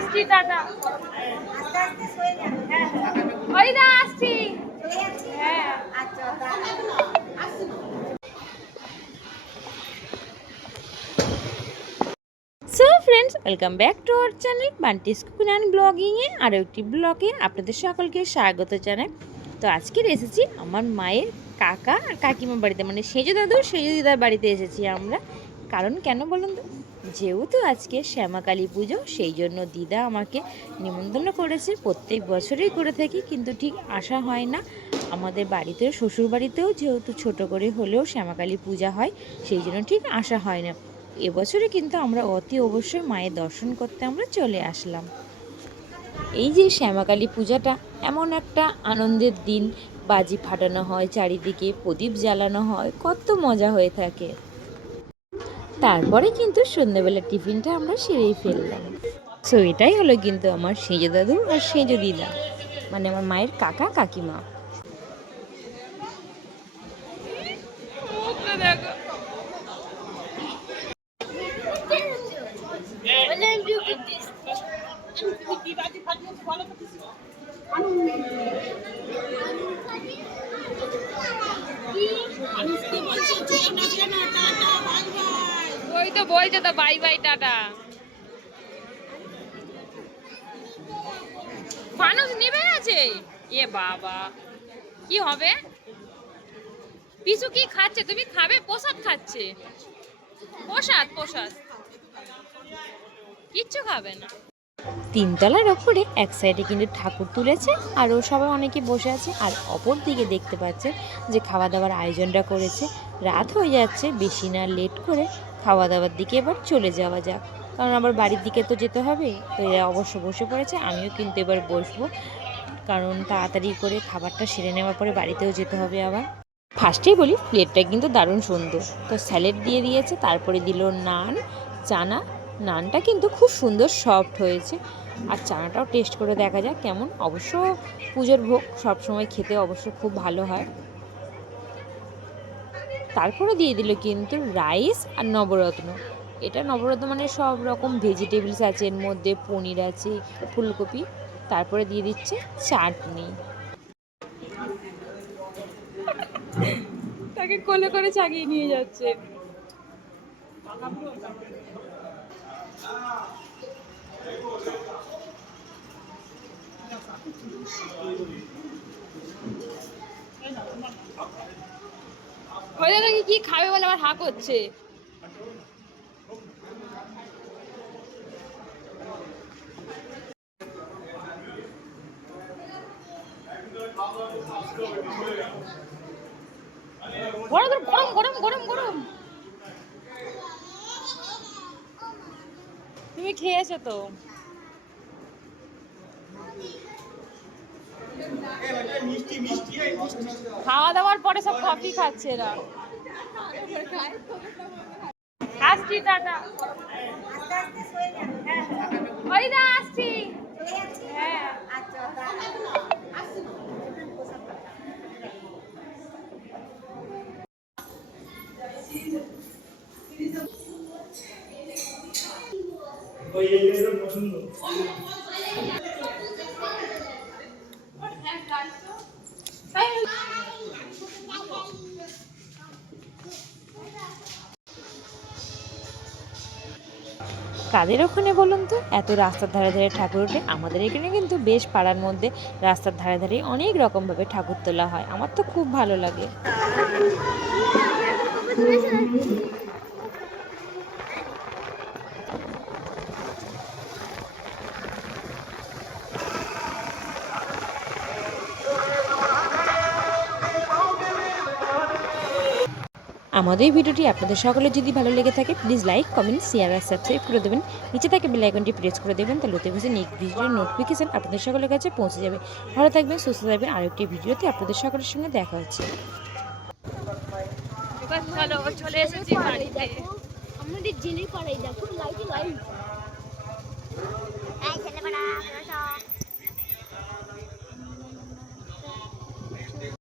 আসছি টাটা। ওই দা আসছি। হ্যাঁ so friends, welcome back to our channel Bunty's cooking and ব্লগিংয়ে আরও একটি ব্লগে আপনাদের সকলকে স্বাগত জানাই। তো আজকের এসেছি আমার মায়ের কাকা আর কাকিমার বাড়িতে, মানে সেজো দাদু সেজো দিদার বাড়িতে এসেছি আমরা। কারণ কেন বলুন তো, যেহেতু আজকে শ্যামাকালী পুজো, সেই জন্য দিদা আমাকে নিমন্ত্রণ করেছে। প্রত্যেক বছরেই করে থাকি, কিন্তু ঠিক আসা হয় না। আমাদের বাড়িতেও, শ্বশুর বাড়িতেও যেহেতু ছোট করে হলেও শ্যামাকালী পূজা হয়, সেই জন্য ঠিক আসা হয় না। এবছরে কিন্তু আমরা অতি অবশ্যই মায়ের দর্শন করতে আমরা চলে আসলাম। এই যে শ্যামাকালী পূজাটা এমন একটা আনন্দের দিন, বাজি ফাটানো হয়, চারিদিকে প্রদীপ জ্বালানো হয়, কত মজা হয়ে থাকে। তারপরে কিন্তু সন্ধ্যেবেলা টিফিনটা আমরা সেরেই ফেললাম। সো এটাই হলো কিন্তু আমার সেজো দাদু আর সেজো দিদা, মানে আমার মায়ের কাকা কাকিমা। ওই তো বলছে তো বাই বাই টাটা। মানুষ নেবে আছে, এ বাবা কি হবে? পিছু কি খাচ্ছে? তুমি খাবে? প্রসাদ খাচ্ছে, প্রসাদ প্রসাদ, কিচ্ছু খাবে না। তিনতলার ওপরে এক সাইডে কিন্তু ঠাকুর তুলেছে, আরও সবাই অনেকে বসে আছে। আর অপর দিকে দেখতে পাচ্ছে যে খাওয়া দাওয়ার আয়োজনটা করেছে। রাত হয়ে যাচ্ছে, বেশি না লেট করে খাওয়া দাওয়ার দিকে এবার চলে যাওয়া যাক, কারণ আবার বাড়ির দিকে তো যেতে হবে। তো এরা অবশ্য বসে পড়েছে, আমিও কিন্তু এবার বসবো, কারণ তাড়াতাড়ি করে খাবারটা সেরে নেওয়ার পরে বাড়িতেও যেতে হবে আবার। ফার্স্টেই বলি, প্লেটটা কিন্তু দারুণ সুন্দর। তো স্যালাড দিয়ে দিয়েছে, তারপরে দিল নান, চানা। নানটা কিন্তু খুব সুন্দর সফট হয়েছে, আর চানাটাও টেস্ট করে দেখা যাক কেমন। অবশ্য পুজোর ভোগ সবসময় খেতে অবশ্য খুব ভালো হয়। তারপরে দিয়ে দিল কিন্তু রাইস আর নবরত্ন। এটা নবরত্ন মানে সব রকম ভেজিটেবলস আছে এর মধ্যে, পনির আছে, ফুলকপি। তারপরে দিয়ে দিচ্ছে চাটনি। তাকে কোলে করে চাগিয়ে নিয়ে যাচ্ছে। ওই নাকি কি খাবে বলে আমার হাঁক হচ্ছে। গরম গরম গরম গরম গরম। তুমি খেয়েছো তো? খাওয়া দাওয়ার পরে সব কফি খাচ্ছে এরা। আসছি টাটা। ওই দা আসছি। হ্যাঁ পছন্দ। কাদের ওখানে বলুন তো এত রাস্তার ধারে ধারে ঠাকুর ওঠে? আমাদের এখানে কিন্তু বেশ পাড়ার মধ্যে রাস্তার ধারে ধারে অনেক রকমভাবে ঠাকুর তোলা হয়, আমার তো খুব ভালো লাগে। আমাদের ভিডিওটি আপনাদের সকলের যদি ভালো লেগে থাকে, প্লিজ লাইক, কমেন্ট, শেয়ার আর সাবস্ক্রাইব করে দেবেন। নিচে থেকে বেল আইকনটি প্রেস করে দেবেন, তাহলে নোটিফিকেশন ভিডিওর নোটিফিকেশন আপনাদের সকলের কাছে পৌঁছে যাবে। ভালো থাকবেন, সুস্থ থাকবেন। আর একটি ভিডিওতে আপনাদের সকলের সঙ্গে দেখা হচ্ছে। চলে এসেছি বাড়িতে। আমাদের জেলে পাড়াই দেখো, লাইট লাইট।